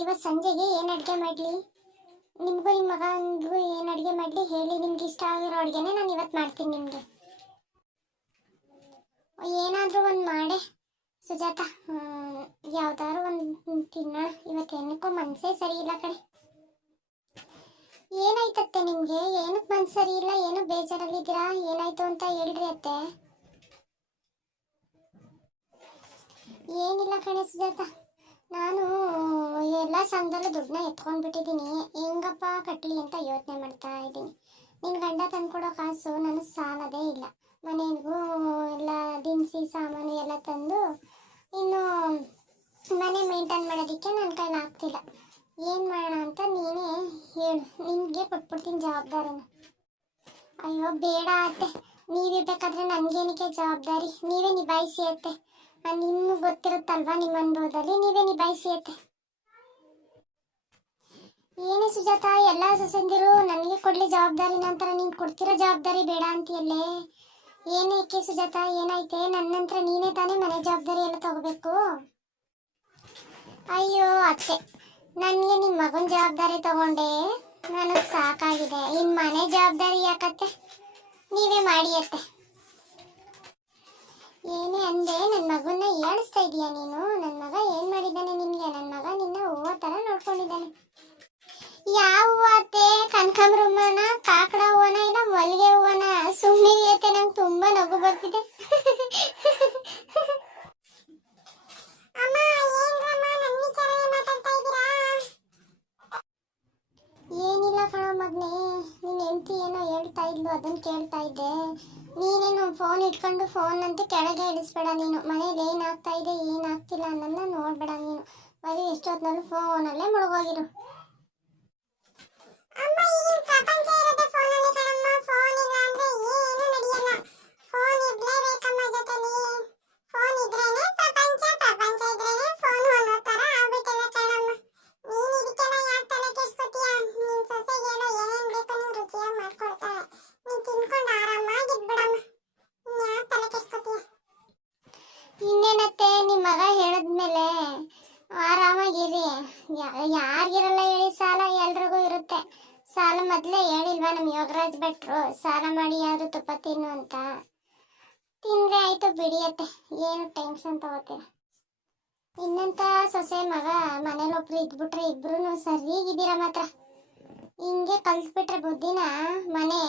ಇವತ್ತು ಸಂಜೆಗೆ ಏನು ಅಡುಗೆ ಮಾಡಲಿ? ನಿಮಗೂ ನಿಮ್ಮ ಮಗನಿಗೂ ಏನು ಅಡುಗೆ ಮಾಡಲಿ ಹೇಳಿ, ನಿಮ್ಗೆ ಇಷ್ಟ ಆಗಿರೋ ಅಡುಗೆನೇ ನಾನು ಇವತ್ತು ಮಾಡ್ತೀನಿ ನಿಮಗೆ. ಏನಾದರೂ ಒಂದು ಮಾಡೆ. ಸುಜಾತ ಯಾವ್ದಾದ್ರು ಒಂದು ತಿನ್ನೋಣ ಇವತ್ತು ಏನಕ್ಕೋ ಮನಸ್ಸೇ ಸರಿ ಇಲ್ಲ ಕಡೆ ಏನಾಯ್ತತ್ತೆ ನಿಮಗೆ? ಏನಕ್ಕೆ ಮನ್ಸು ಸರಿ ಇಲ್ಲ? ಏನು ಬೇಜಾರಲ್ಲಿದ್ದೀರಾ ಏನಾಯ್ತು ಅಂತ ಹೇಳ್ರಿ ಅತ್ತೆ. ಏನಿಲ್ಲ ಕಣೆ ಸುಜಾತ. ನಾನು ಎಲ್ಲ ಸಂಘದಲ್ಲೂ ದುಡ್ಡನ್ನ ಎತ್ಕೊಂಡ್ಬಿಟ್ಟಿದ್ದೀನಿ. ಹೆಂಗಪ್ಪ ಕಟ್ಟಲಿ ಅಂತ ಯೋಚನೆ ಮಾಡ್ತಾ ಇದ್ದೀನಿ. ನಿನ್ನ ಗಂಡ ತಂದ್ಕೊಡೋ ಕಾಸು ನನಗೆ ಸಾಲದೇ ಇಲ್ಲ. ಮನೆಗೂ ಎಲ್ಲ ದಿನಸಿ ಸಾಮಾನು ಎಲ್ಲ ತಂದು ಇನ್ನು ಮನೆ ಮೇಂಟೈನ್ ಮಾಡೋದಕ್ಕೆ ನನ್ನ ಕೈಲಿ ಆಗ್ತಿಲ್ಲ. ಏನು ಮಾಡೋಣ ಅಂತ ನೀನೇ ಹೇಳು. ನಿನಗೆ ಕೊಟ್ಬಿಡ್ತೀನಿ ಜವಾಬ್ದಾರಿನ. ಅಯ್ಯೋ, ಬೇಡ ಅತ್ತೆ. ನೀವಿರ್ಬೇಕಾದ್ರೆ ನನಗೇನಕ್ಕೆ ಜವಾಬ್ದಾರಿ? ನೀವೇ ನಿಭಾಯಿಸಿ ಅತ್ತೆ. ನಿಮ್ಗೆ ಗೊತ್ತಿರುತ್ತಲ್ವಾ ನಿಮ್ಮ ಅನುಭವದಲ್ಲಿ? ನೀವೇ ನಿಭಾಯಿಸಿಯತ್ತೆ ಏನೇ ಸುಜಾತ, ಎಲ್ಲ ಸೊಸೆಂದಿರು ನನಗೆ ಕೊಡ್ಲಿ ಜವಾಬ್ದಾರಿ, ನಂತರ ನೀನು ಕೊಡ್ತಿರೋ ಜವಾಬ್ದಾರಿ ಬೇಡ ಅಂತೀಯಲ್ಲೇ. ಏನಕ್ಕೆ ಸುಜಾತ, ಏನಾಯ್ತೆ? ನನ್ನ ನಂತರ ನೀನೇ ತಾನೇ ಮನೆ ಜವಾಬ್ದಾರಿ ಎಲ್ಲ ತಗೋಬೇಕು? ಅಯ್ಯೋ ಅತ್ತೆ, ನನಗೆ ನಿಮ್ಮ ಮಗನ ಜವಾಬ್ದಾರಿ ತಗೊಂಡೆ ನನಗೆ ಸಾಕಾಗಿದೆ. ಇನ್ನು ಮನೆ ಜವಾಬ್ದಾರಿ ಯಾಕತ್ತೆ? ನೀವೇ ಮಾಡಿ ಅತ್ತೆ. ಏನೇ ಅಂದೆ ನನ್ನ ಮಗನ್ನ ಏಳಿಸ್ತಾ ಇದೀಯಾ ನೀನು? ನನ್ನ ಮಗ ಏನ್ ಮಾಡಿದ್ದಾನೆ ನಿನ್ಗೆ? ನನ್ನ ಮಗ ನಿನ್ನ ಹೂವ ತರ ನೋಡ್ಕೊಂಡಿದ್ದಾನೆ. ಯಾವ ಹೂವ ಅತ್ತೆ ಕನಕಾಂಬ್ರ ಹೂವನ, ಕಾಕಡ ಹೂವನ, ಇಲ್ಲ ಮಲ್ಲಿಗೆ ಹೂವನ? ಸುಮ್ಮನೆ ಅತ್ತೆ ನಂಗೆ ತುಂಬಾ ನಗು ಬರ್ತಿದೆ. ಏನಿಲ್ಲ ಕಣ ಮಗ್ನೆ. ನಿನ್ನ ಹೆಂಡತಿ ಏನೋ ಹೇಳ್ತಾ ಇದ್ಲು ಅದನ್ನ ಕೇಳ್ತಾ ಇದ್ದೆ. ನೀನೇನು ಫೋನ್ ಇಟ್ಕೊಂಡು ಫೋನ್ ಅಂತ ಕೆಳಗೆ ಇಳಿಸ್ಬೇಡ ನೀನು. ಮನೇಲಿ ಏನಾಗ್ತಾ ಇದೆ, ಏನಾಗ್ತಿಲ್ಲ ಅನ್ನೋದನ್ನ ನೋಡ್ಬೇಡ ನೀನು. ಬರೀ ಎಷ್ಟೊತ್ತಿನಲ್ಲೂ ಫೋನಲ್ಲೇ ಮುಳುಗೋಗಿರು. ಮಗ ಹೇಳಿದ್ಮೇಲೆ ಆರಾಮಾಗಿರಿ ಯಾರಿಗಿರಲ್ಲ ಹೇಳಿ, ಸಾಲ ಎಲ್ರಿಗೂ ಇರುತ್ತೆ. ಸಾಲ ಮೊದಲೇ ಹೇಳಿಲ್ವಾ ನಮ್ಮ ಯೋಗರಾಜ್ ಭಟ್ರು? ಸಾಲ ಮಾಡಿ ಯಾರು ತುಪ್ಪ ತಿನ್ನು ಅಂತ. ತಿಂದ್ರೆ ಆಯ್ತು ಬಿಡಿಯತ್ತೆ ಏನು ಟೆನ್ಷನ್ ತಗೋತೀರ. ಇನ್ನಂತ ಸೊಸೆ, ಮಗ, ಮನೇಲಿ ಒಬ್ರು ಇದ್ಬಿಟ್ರೆ ಇಬ್ರು ಸರಿಗಿದ್ದೀರ ಮಾತ್ರ. ಹಿಂಗೆ ಕಲ್ತ್ಬಿಟ್ರೆ ಬುದ್ಧಿನ ಮನೆ?